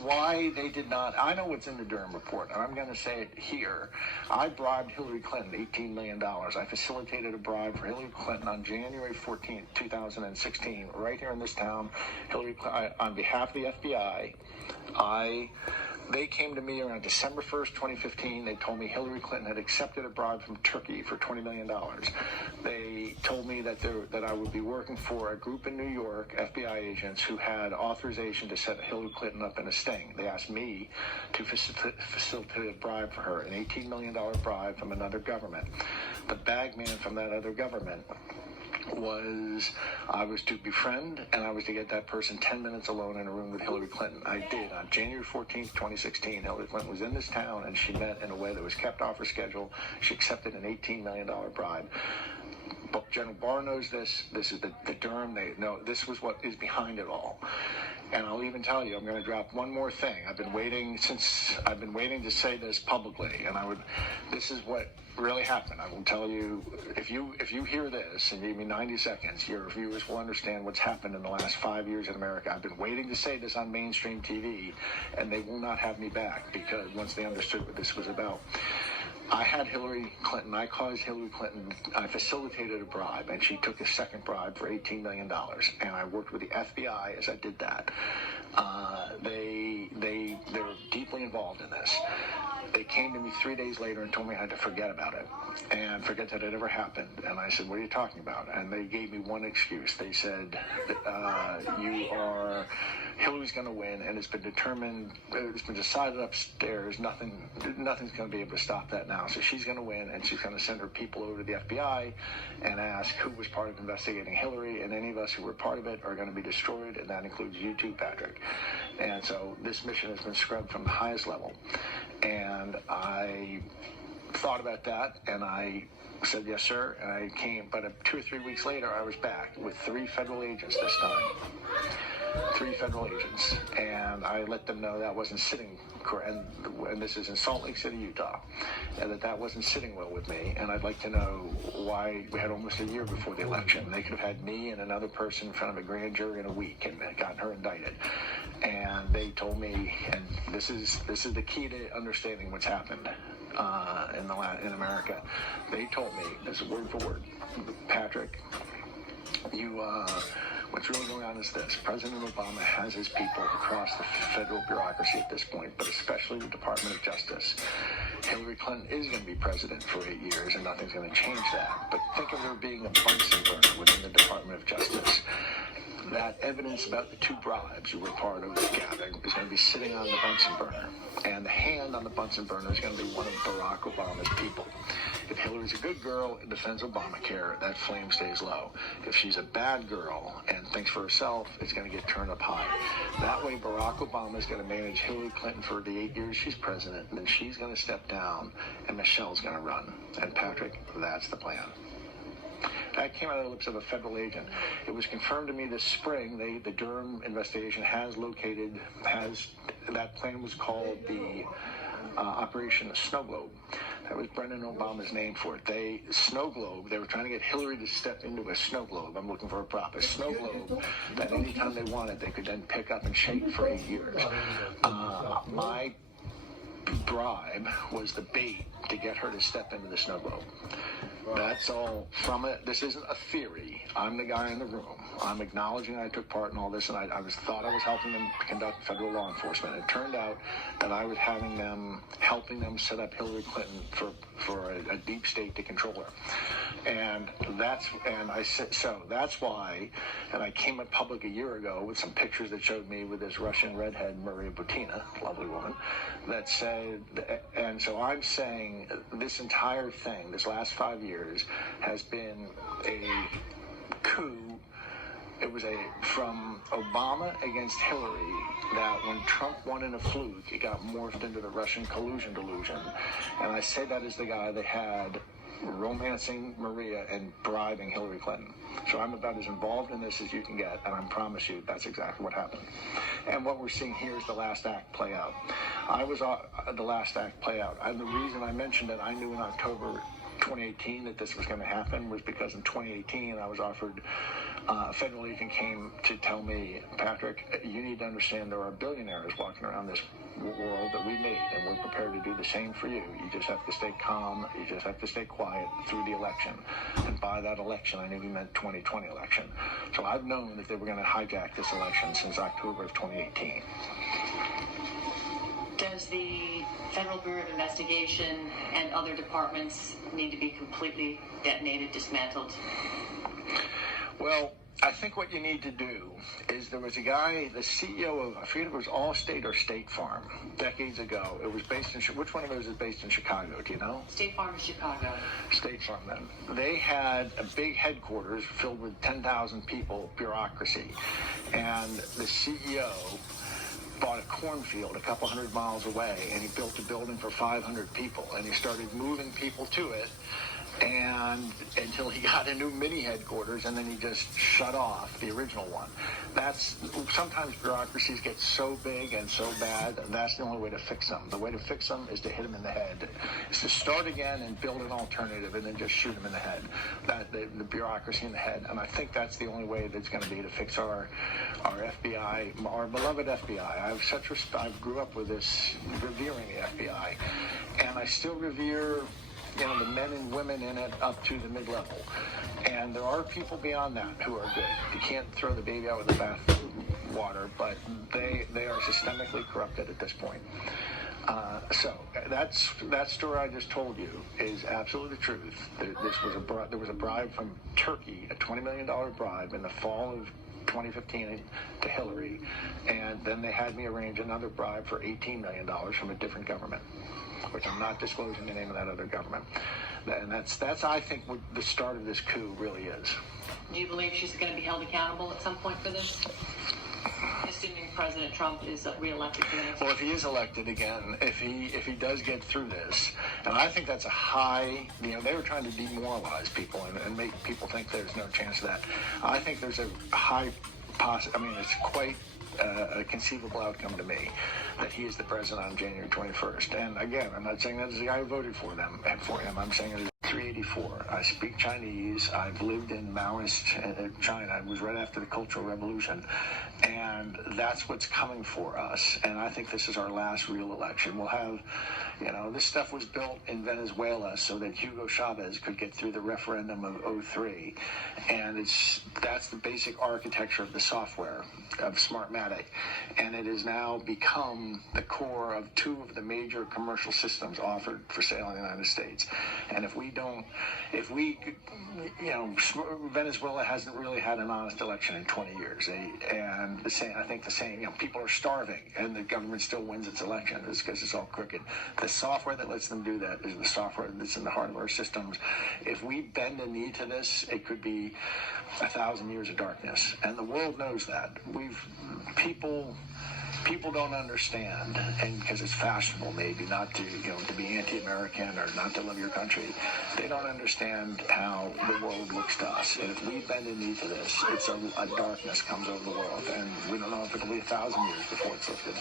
why they did not, I know what's in the Durham report, and I'm going to say it here. I bribed Hillary Clinton $18 million. I facilitated a bribe for Hillary Clinton on January 14th, 2016, right here in this town. On behalf of the FBI, they came to me around December 1st, 2015. They told me Hillary Clinton had accepted a bribe from Turkey for $20 million. They told me that I would be working for a group in New York, FBI agents, who had authorization to set Hillary Clinton up in a sting. They asked me to facilitate a bribe for her, an $18 million bribe from another government. The bagman from that other government I was to befriend, and I was to get that person 10 minutes alone in a room with Hillary Clinton. I did. On January 14th, 2016, Hillary Clinton was in this town, and she met in a way that was kept off her schedule. She accepted an $18 million bribe. But General Barr knows this. This is the Durham. They know this was what is behind it all. And I'll even tell you, I'm going to drop one more thing. I've been waiting to say this publicly, and this is what really happened. I will tell you, if you hear this and give me 90 seconds, your viewers will understand what's happened in the last 5 years in America. I've been waiting to say this on mainstream TV, and they will not have me back, because once they understood what this was about. I had Hillary Clinton, I caused Hillary Clinton, I facilitated a bribe, and she took a second bribe for $18 million, and I worked with the FBI as I did that. They were deeply involved in this. They came to me 3 days later and told me I had to forget about it, and forget that it ever happened. And I said, what are you talking about? And they gave me one excuse. They said, Hillary's going to win, and it's been decided upstairs, nothing's going to be able to stop that now. So she's going to win, and she's going to send her people over to the FBI and ask who was part of investigating Hillary, and any of us who were part of it are going to be destroyed, and that includes you too, Patrick. And so this mission has been scrubbed from the highest level. And I thought about that, and I said, yes, sir, and I came. But 2 or 3 weeks later, I was back with 3 federal agents this time. 3 federal agents, and I let them know that wasn't sitting, and this is in Salt Lake City, Utah, and that wasn't sitting well with me, and I'd like to know why we had almost a year before the election. They could have had me and another person in front of a grand jury in a week and gotten her indicted. And they told me, and this is the key to understanding what's happened in America. They told me, this is word for word, Patrick, what's really going on is this. President Obama has his people across the federal bureaucracy at this point, but especially the Department of Justice. Hillary Clinton is going to be president for 8 years, and nothing's going to change that. But think of there being a Bunsen burner within the Department of Justice. That evidence about the 2 bribes you were part of gathering is going to be sitting on the Bunsen burner. And the hand on the Bunsen burner is going to be one of Barack Obama's people. If Hillary's a good girl and defends Obamacare, that flame stays low. If she's a bad girl and thinks for herself, it's going to get turned up high. That way, Barack Obama is going to manage Hillary Clinton for the 8 years she's president, and then she's going to step down, and Michelle's going to run. And Patrick, that's the plan. That came out of the lips of a federal agent. It was confirmed to me this spring. The Durham investigation has that plan was called the Operation Snow Globe. That was Brendan Obama's name for it. Snow Globe, they were trying to get Hillary to step into a snow globe. I'm looking for a prop. A snow globe that anytime they wanted, they could then pick up and shake for 8 years. My bribe was the bait to get her to step into the snow globe. That's all from it. This isn't a theory. I'm the guy in the room. I'm acknowledging I took part in all this, and I thought I was helping them conduct federal law enforcement. It turned out that I was helping them set up Hillary Clinton for a deep state to control her. And that's why, and I came up public a year ago with some pictures that showed me with this Russian redhead, Maria Butina, lovely woman, that said, and so I'm saying this entire thing, this last 5 years, has been a coup. It was from Obama against Hillary, that when Trump won in a fluke, it got morphed into the Russian collusion delusion. And I say that as the guy that had romancing Maria and bribing Hillary Clinton. So I'm about as involved in this as you can get, and I promise you that's exactly what happened. And what we're seeing here is the last act play out. I was the last act play out. And the reason I mentioned it, I knew in October 2018 that this was going to happen was because in 2018 I was offered, a federal agent came to tell me, Patrick, you need to understand there are billionaires walking around this world that we made, and we're prepared to do the same for you. You just have to stay calm. You just have to stay quiet through the election. And by that election, I knew he meant 2020 election. So I've known that they were going to hijack this election since October of 2018. Does the Federal Bureau of Investigation and other departments need to be completely detonated, dismantled? Well, I think what you need to do is, there was a guy, the CEO of, I forget if it was Allstate or State Farm, decades ago. It was based in, which one of those is based in Chicago, do you know? State Farm is Chicago. State Farm, then. They had a big headquarters filled with 10,000 people, bureaucracy. And the CEO bought a cornfield a couple hundred miles away, and he built a building for 500 people, and he started moving people to it, and until he got a new mini headquarters, and then he just shut off the original one. That's, sometimes bureaucracies get so big and so bad, that's the only way to fix them. The way to fix them is to hit them in the head. Is to start again and build an alternative, and then just shoot them in the head. That the bureaucracy in the head, and I think that's the only way that's going to be to fix our FBI, our beloved FBI. I have such respect. I grew up with this, revering the FBI, and I still revere, you know, the men and women in it up to the mid-level. And there are people beyond that who are good. You can't throw the baby out with the bath water, but they are systemically corrupted at this point. So that story I just told you is absolutely the truth. There was a bribe from Turkey, a $20 million bribe in the fall of 2015 to Hillary, and then they had me arrange another bribe for $18 million from a different government, which I'm not disclosing the name of that other government. And that's I think what the start of this coup really is. Do you believe she's going to be held accountable at some point for this? Assuming President Trump is reelected for the next. Well, if he is elected again, if he does get through this, and I think that's a high, you know, they were trying to demoralize people and make people think there's no chance of that. I think there's a high it's quite a conceivable outcome to me that he is the president on January 21st. And again, I'm not saying that as the guy who voted for them and for him. I'm saying it is 384. I speak Chinese. I've lived in Maoist China. It was right after the Cultural Revolution. And that's what's coming for us. And I think this is our last real election. We'll have, you know, this stuff was built in Venezuela so that Hugo Chavez could get through the referendum of 2003. And that's the basic architecture of the software of Smartmatic. And it has now become the core of two of the major commercial systems offered for sale in the United States. And Venezuela hasn't really had an honest election in 20 years. People are starving, and the government still wins its election. It's because it's all crooked. The software that lets them do that is the software that's in the heart of our systems. If we bend a knee to this, it could be 1,000 years of darkness, and the world knows that. People don't understand, and because it's fashionable maybe not to, to be anti-American or not to love your country. They don't understand how the world looks to us. And if we bend a knee to this, it's a darkness comes over the world, and we don't know if it'll be 1,000 years before it's lifted.